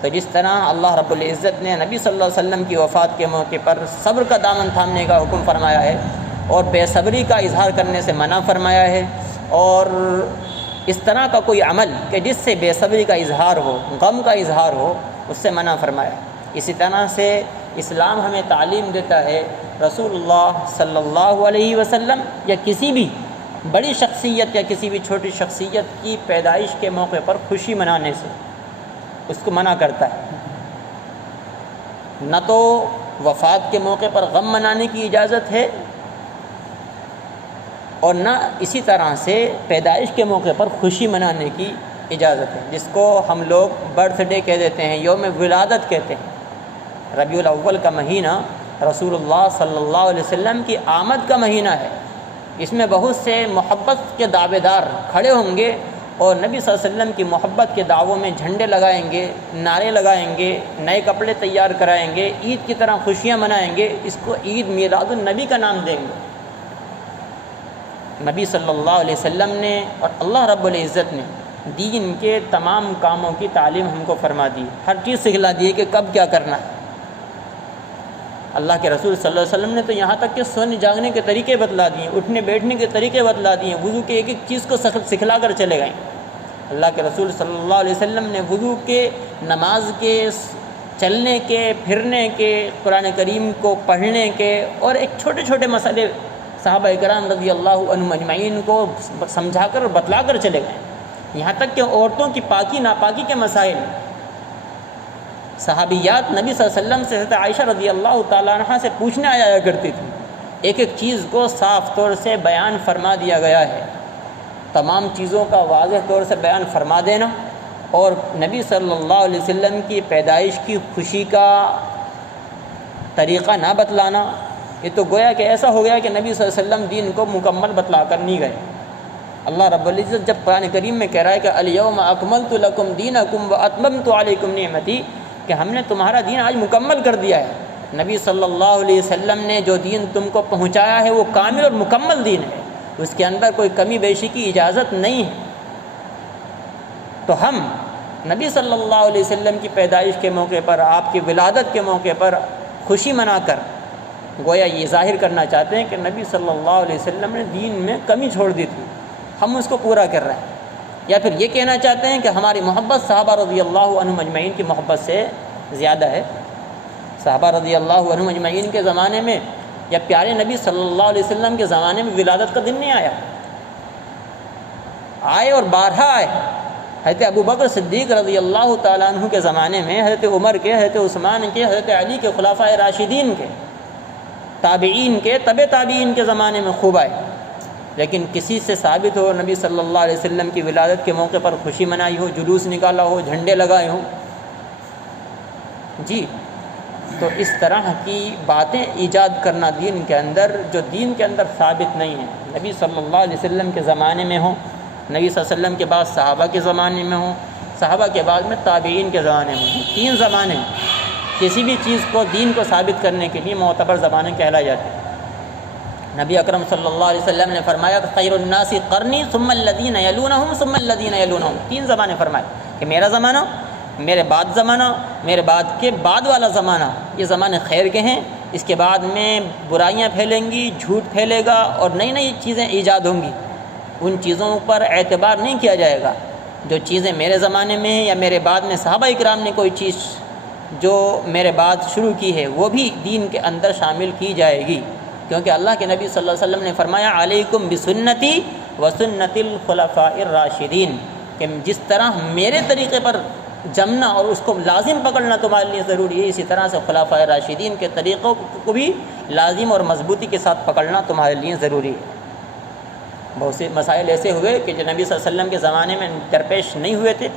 تو جس طرح اللہ رب العزت نے نبی صلی اللہ علیہ وسلم کی وفات کے موقع پر صبر کا دامن تھامنے کا حکم فرمایا ہے اور بے صبری کا اظہار کرنے سے منع فرمایا ہے، اور اس طرح کا کوئی عمل کہ جس سے بے صبری کا اظہار ہو، غم کا اظہار ہو، اس سے منع فرمایا ہے۔ اسی طرح سے اسلام ہمیں تعلیم دیتا ہے رسول اللہ صلی اللہ علیہ وسلم یا کسی بھی بڑی شخصیت یا کسی بھی چھوٹی شخصیت کی پیدائش کے موقع پر خوشی منانے سے اس کو منع کرتا ہے۔ نہ تو وفات کے موقع پر غم منانے کی اجازت ہے اور نہ اسی طرح سے پیدائش کے موقع پر خوشی منانے کی اجازت ہے، جس کو ہم لوگ برتھ ڈے کہہ دیتے ہیں، یوم ولادت کہتے ہیں۔ ربیع الاول کا مہینہ رسول اللہ صلی اللہ علیہ وسلم کی آمد کا مہینہ ہے۔ اس میں بہت سے محبت کے دعوے دار کھڑے ہوں گے اور نبی صلی اللہ علیہ وسلم کی محبت کے دعووں میں جھنڈے لگائیں گے، نعرے لگائیں گے، نئے کپڑے تیار کرائیں گے، عید کی طرح خوشیاں منائیں گے، اس کو عید میلاد النبی کا نام دیں گے۔ نبی صلی اللہ علیہ وسلم نے اور اللہ رب العزت نے دین کے تمام کاموں کی تعلیم ہم کو فرما دی، ہر چیز سکھلا دی کہ کب کیا کرنا ہے۔ اللہ کے رسول صلی اللہ علیہ وسلم نے تو یہاں تک کہ سونے جاگنے کے طریقے بتلا دیے، اٹھنے بیٹھنے کے طریقے بتلا دیے، وضو کے ایک ایک چیز کو سکھلا کر چلے گئے۔ اللہ کے رسول صلی اللہ علیہ وسلم نے وضو کے، نماز کے، چلنے کے، پھرنے کے، قرآن کریم کو پڑھنے کے اور ایک چھوٹے چھوٹے مسئلے صحابہ کرام رضی اللہ عنہم اجمعین کو سمجھا کر اور بتلا کر چلے گئے۔ یہاں تک کہ عورتوں کی پاکی ناپاکی کے مسائل صحابیات نبی صلی اللہ علیہ وسلم سے حضرت عائشہ رضی اللہ تعالیٰ عنہ سے پوچھنے آیا کرتی تھی، ایک ایک چیز کو صاف طور سے بیان فرما دیا گیا ہے۔ تمام چیزوں کا واضح طور سے بیان فرما دینا اور نبی صلی اللہ علیہ وسلم کی پیدائش کی خوشی کا طریقہ نہ بتلانا، یہ تو گویا کہ ایسا ہو گیا کہ نبی صلی اللہ علیہ وسلم دین کو مکمل بتلا کر نہیں گئے۔ اللہ رب العزت جب قرآن کریم میں کہہ رہا ہے کہ الیوم اکملت لکم دینکم واتممت علیکم نعمتی، کہ ہم نے تمہارا دین آج مکمل کر دیا ہے۔ نبی صلی اللہ علیہ وسلم نے جو دین تم کو پہنچایا ہے وہ کامل اور مکمل دین ہے، اس کے اندر کوئی کمی بیشی کی اجازت نہیں ہے۔ تو ہم نبی صلی اللہ علیہ وسلم کی پیدائش کے موقع پر، آپ کی ولادت کے موقع پر خوشی منا کر گویا یہ ظاہر کرنا چاہتے ہیں کہ نبی صلی اللہ علیہ وسلم نے دین میں کمی چھوڑ دی تھی، ہم اس کو پورا کر رہے ہیں، یا پھر یہ کہنا چاہتے ہیں کہ ہماری محبت صحابہ رضی اللہ عنہم اجمعین کی محبت سے زیادہ ہے۔ صحابہ رضی اللہ عنہم اجمعین کے زمانے میں یا پیارے نبی صلی اللہ علیہ وسلم کے زمانے میں ولادت کا دن نہیں آیا، آئے اور بارہا آئے۔ حضرت ابو بکر صدیق رضی اللہ تعالیٰ عنہ کے زمانے میں، حضرت عمر کے، حضرت عثمان کے، حضرت علی کے، خلفائے راشدین کے، تابعین کے، تبع تابعین کے زمانے میں خوب آئے، لیکن کسی سے ثابت ہو نبی صلی اللہ علیہ وسلم کی ولادت کے موقع پر خوشی منائی ہو، جلوس نکالا ہو، جھنڈے لگائے ہوں؟ جی، تو اس طرح کی باتیں ایجاد کرنا دین کے اندر، جو دین کے اندر ثابت نہیں ہے، نبی صلی اللہ علیہ وسلم کے زمانے میں ہوں، نبی صلی اللہ علیہ وسلم کے بعد صحابہ کے زمانے میں ہوں، صحابہ کے بعد میں تابعین کے زمانے میں ہوں، تین زمانے کسی بھی چیز کو، دین کو ثابت کرنے کے لیے معتبر زمانے کہلائے جاتے ہیں۔ نبی اکرم صلی اللہ علیہ وسلم نے فرمایا کہ خیر الناس قرنی ثم الذین یلونہم ثم الذین یلونہم، تین زمانے فرمائے کہ میرا زمانہ، میرے بعد زمانہ، میرے بعد کے بعد والا زمانہ، یہ زمانے خیر کے ہیں، اس کے بعد میں برائیاں پھیلیں گی، جھوٹ پھیلے گا اور نئی نئی چیزیں ایجاد ہوں گی، ان چیزوں پر اعتبار نہیں کیا جائے گا۔ جو چیزیں میرے زمانے میں ہیں یا میرے بعد میں صحابہ اکرام نے کوئی چیز جو میرے بعد شروع کی ہے وہ بھی دین کے اندر شامل کی جائے گی، کیونکہ اللہ کے نبی صلی اللہ علیہ وسلم نے فرمایا علیکم بسنتی وسنت الخلفاء الراشدین، کہ جس طرح میرے طریقے پر جمنا اور اس کو لازم پکڑنا تمہارے لیے ضروری ہے، اسی طرح سے خلفاء راشدین کے طریقوں کو بھی لازم اور مضبوطی کے ساتھ پکڑنا تمہارے لیے ضروری ہے۔ بہت سے مسائل ایسے ہوئے کہ جو نبی صلی اللہ علیہ وسلم کے زمانے میں درپیش نہیں ہوئے تھے،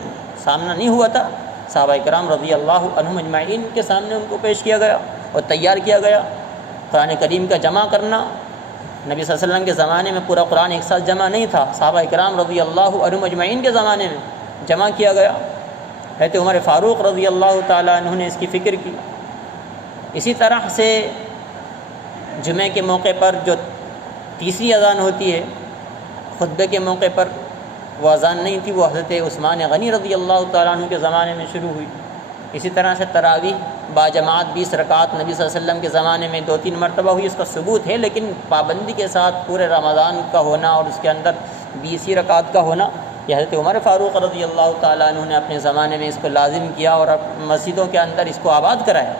سامنا نہیں ہوا تھا، صحابہ کرام رضی اللہ عنہم اجمعین کے سامنے ان کو پیش کیا گیا اور تیار کیا گیا۔ قرآن کریم کا جمع کرنا، نبی صلی اللہ علیہ وسلم کے زمانے میں پورا قرآن ایک ساتھ جمع نہیں تھا، صحابہ کرام رضی اللہ عنہم اجمعین کے زمانے میں جمع کیا گیا۔ حضرت عمر فاروق رضی اللہ تعالیٰ عنہ نے اس کی فکر کی۔ اسی طرح سے جمعے کے موقع پر جو تیسری اذان ہوتی ہے، خطبے کے موقع پر وہ اذان نہیں تھی، وہ حضرت عثمان غنی رضی اللہ تعالیٰ عنہ کے زمانے میں شروع ہوئی۔ اسی طرح سے تراویح باجماعت 20 رکعت نبی صلی اللہ علیہ وسلم کے زمانے میں 2-3 مرتبہ ہوئی، اس کا ثبوت ہے، لیکن پابندی کے ساتھ پورے رمضان کا ہونا اور اس کے اندر 20 رکعت کا ہونا، یہ حضرت عمر فاروق رضی اللہ تعالیٰ عنہ نے اپنے زمانے میں اس کو لازم کیا اور مسجدوں کے اندر اس کو آباد کرایا۔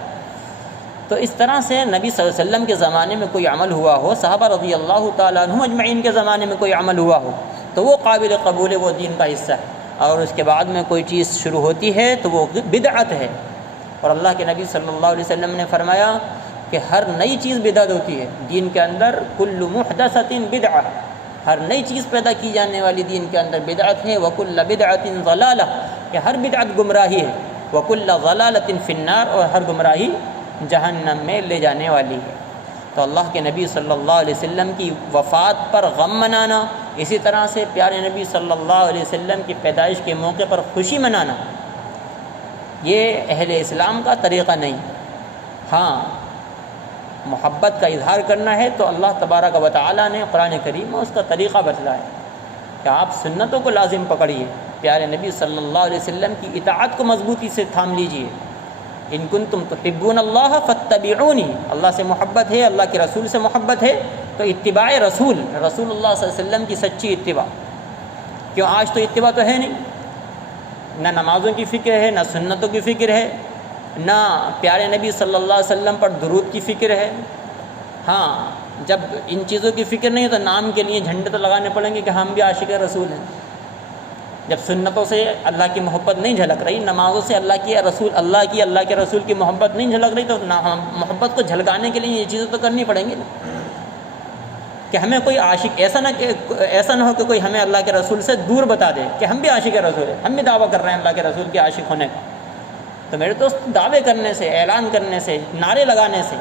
تو اس طرح سے نبی صلی اللہ علیہ وسلم کے زمانے میں کوئی عمل ہوا ہو، صحابہ رضی اللہ تعالیٰ عنہ اجمعین کے زمانے میں کوئی عمل ہوا ہو تو وہ قابل قبول ہے، وہ دین کا حصہ ہے، اور اس کے بعد میں کوئی چیز شروع ہوتی ہے تو وہ بدعت ہے۔ اور اللہ کے نبی صلی اللہ علیہ وسلم نے فرمایا کہ ہر نئی چیز بدعت ہوتی ہے دین کے اندر، کل محدثۃ بدعہ، ہر نئی چیز پیدا کی جانے والی دین کے اندر بدعت ہے، وکل بدعۃ ضلالہ، کہ ہر بدعت گمراہی ہے، وکل ضلالۃ فی النار، اور ہر گمراہی جہنم میں لے جانے والی ہے۔ تو اللہ کے نبی صلی اللہ علیہ وسلم کی وفات پر غم منانا، اسی طرح سے پیارے نبی صلی اللہ علیہ وسلم کی پیدائش کے موقع پر خوشی منانا، یہ اہل اسلام کا طریقہ نہیں۔ ہاں، محبت کا اظہار کرنا ہے تو اللہ تبارک و تعالیٰ نے قرآن کریم میں اس کا طریقہ بتلایا کہ آپ سنتوں کو لازم پکڑیے، پیارے نبی صلی اللہ علیہ وسلم کی اطاعت کو مضبوطی سے تھام لیجیے۔ ان کنتم تحبون اللہ فاتبعونی، اللہ سے محبت ہے، اللہ کے رسول سے محبت ہے تو اتباع رسول اللہ صلی اللہ علیہ وسلم کی سچی اتباع۔ کیوں آج تو اتباع تو ہے نہیں، نہ نمازوں کی فکر ہے، نہ سنتوں کی فکر ہے، نہ پیارے نبی صلی اللہ علیہ وسلم پر درود کی فکر ہے۔ ہاں، جب ان چیزوں کی فکر نہیں تو نام کے لیے جھنڈے تو لگانے پڑیں گے کہ ہم بھی عاشق رسول ہیں۔ جب سنتوں سے اللہ کی محبت نہیں جھلک رہی، نمازوں سے اللہ کے رسول کی محبت نہیں جھلک رہی، تو محبت کو جھلکانے کے لیے یہ چیزیں تو کرنی پڑیں گی نا، کہ ہمیں کوئی عاشق ایسا نہ ہو کہ کوئی ہمیں اللہ کے رسول سے دور بتا دے کہ ہم بھی عاشق رسول ہیں، ہم بھی دعویٰ کر رہے ہیں اللہ کے رسول کے عاشق ہونے کا۔ تو میرے دوست، دعوے کرنے سے، اعلان کرنے سے، نعرے لگانے سے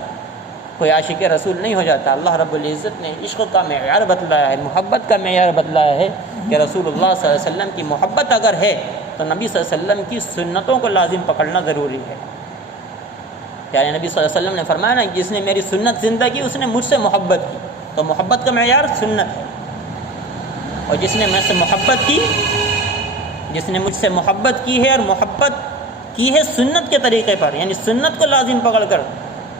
کوئی عاشق رسول نہیں ہو جاتا۔ اللہ رب العزت نے عشق کا معیار بتلایا ہے، محبت کا معیار بتلایا ہے کہ رسول اللہ صلی اللہ علیہ وسلم کی محبت اگر ہے تو نبی صلی اللہ علیہ وسلم کی سنتوں کو لازم پکڑنا ضروری ہے۔ پیارے نبی صلی اللہ علیہ وسلم نے فرمایا نا، جس نے میری سنت زندہ کی اس نے مجھ سے محبت کی، تو محبت کا معیار سنت ہے، اور جس نے مجھ سے محبت کی ہے اور محبت کی ہے سنت کے طریقے پر، یعنی سنت کو لازم پکڑ کر،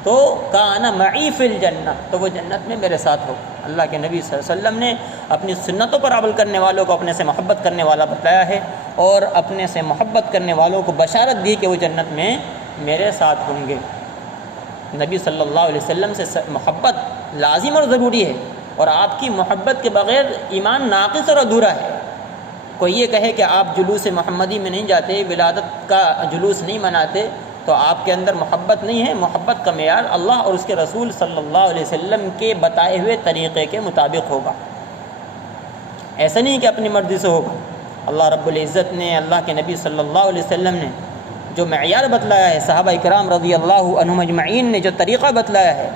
تو کان معی فی الجنہ، تو وہ جنت میں میرے ساتھ ہو۔ اللہ کے نبی صلی اللہ علیہ وسلم نے اپنی سنتوں پر عمل کرنے والوں کو اپنے سے محبت کرنے والا بتلایا ہے، اور اپنے سے محبت کرنے والوں کو بشارت دی کہ وہ جنت میں میرے ساتھ ہوں گے۔ نبی صلی اللہ علیہ وسلم سے محبت لازم اور ضروری ہے، اور آپ کی محبت کے بغیر ایمان ناقص اور ادھورا ہے۔ کوئی یہ کہے کہ آپ جلوس محمدی میں نہیں جاتے، ولادت کا جلوس نہیں مناتے، تو آپ کے اندر محبت نہیں ہے۔ محبت کا معیار اللہ اور اس کے رسول صلی اللہ علیہ وسلم کے بتائے ہوئے طریقے کے مطابق ہوگا، ایسا نہیں کہ اپنی مرضی سے ہوگا۔ اللہ رب العزت نے، اللہ کے نبی صلی اللہ علیہ وسلم نے جو معیار بتلایا ہے، صحابہ کرام رضی اللہ عنہم اجمعین نے جو طریقہ بتلایا ہے،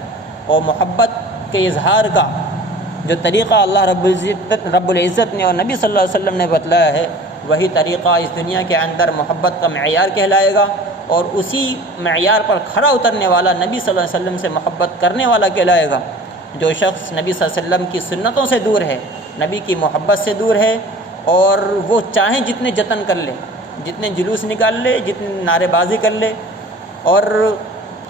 اور محبت کے اظہار کا جو طریقہ اللہ رب العزت نے اور نبی صلی اللہ علیہ وسلم نے بتلایا ہے، وہی طریقہ اس دنیا کے اندر محبت کا معیار کہلائے گا، اور اسی معیار پر کھڑا اترنے والا نبی صلی اللہ علیہ وسلم سے محبت کرنے والا کہلائے گا۔ جو شخص نبی صلی اللہ علیہ وسلم کی سنتوں سے دور ہے، نبی کی محبت سے دور ہے، اور وہ چاہیں جتنے جتن کر لے، جتنے جلوس نکال لے، جتنے نعرے بازی کر لے، اور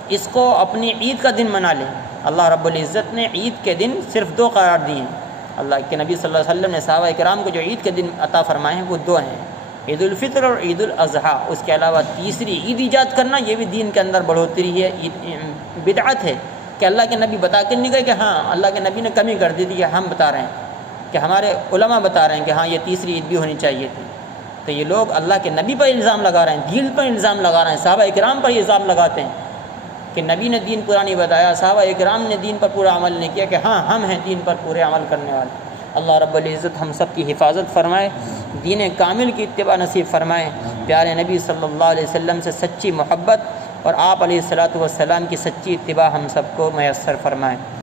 اس کو اپنی عید کا دن منا لے، اللہ رب العزت نے عید کے دن صرف 2 قرار دیے ہیں۔ اللہ کے نبی صلی اللہ علیہ وسلم نے صحابہ کرام کو جو عید کے دن عطا فرمائے ہیں وہ 2 ہیں، عید الفطر اور عید الاضحیٰ۔ اس کے علاوہ تیسری عید ایجاد کرنا، یہ بھی دین کے اندر بڑھوتری ہے، بدعت ہے، کہ اللہ کے نبی بتا کے نہیں گئے کہ ہاں اللہ کے نبی نے کمی کر دی تھی، کہ ہم بتا رہے ہیں، کہ ہمارے علماء بتا رہے ہیں کہ ہاں یہ تیسری عید بھی ہونی چاہیے تھی۔ تو یہ لوگ اللہ کے نبی پر الزام لگا رہے ہیں، دین پر الزام لگا رہے ہیں، صحابہ کرام پر الزام لگاتے ہیں کہ نبی نے دین پورا نہیں بتایا، صحابہ کرام نے دین پر پورا عمل نہیں کیا، کہ ہاں ہم ہیں دین پر پورے عمل کرنے والے۔ اللہ رب العزت ہم سب کی حفاظت فرمائے، دین کامل کی اتباع نصیب فرمائے، پیارے نبی صلی اللہ علیہ وسلم سے سچی محبت اور آپ علیہ الصلوۃ والسلام کی سچی اتباع ہم سب کو میسر فرمائے۔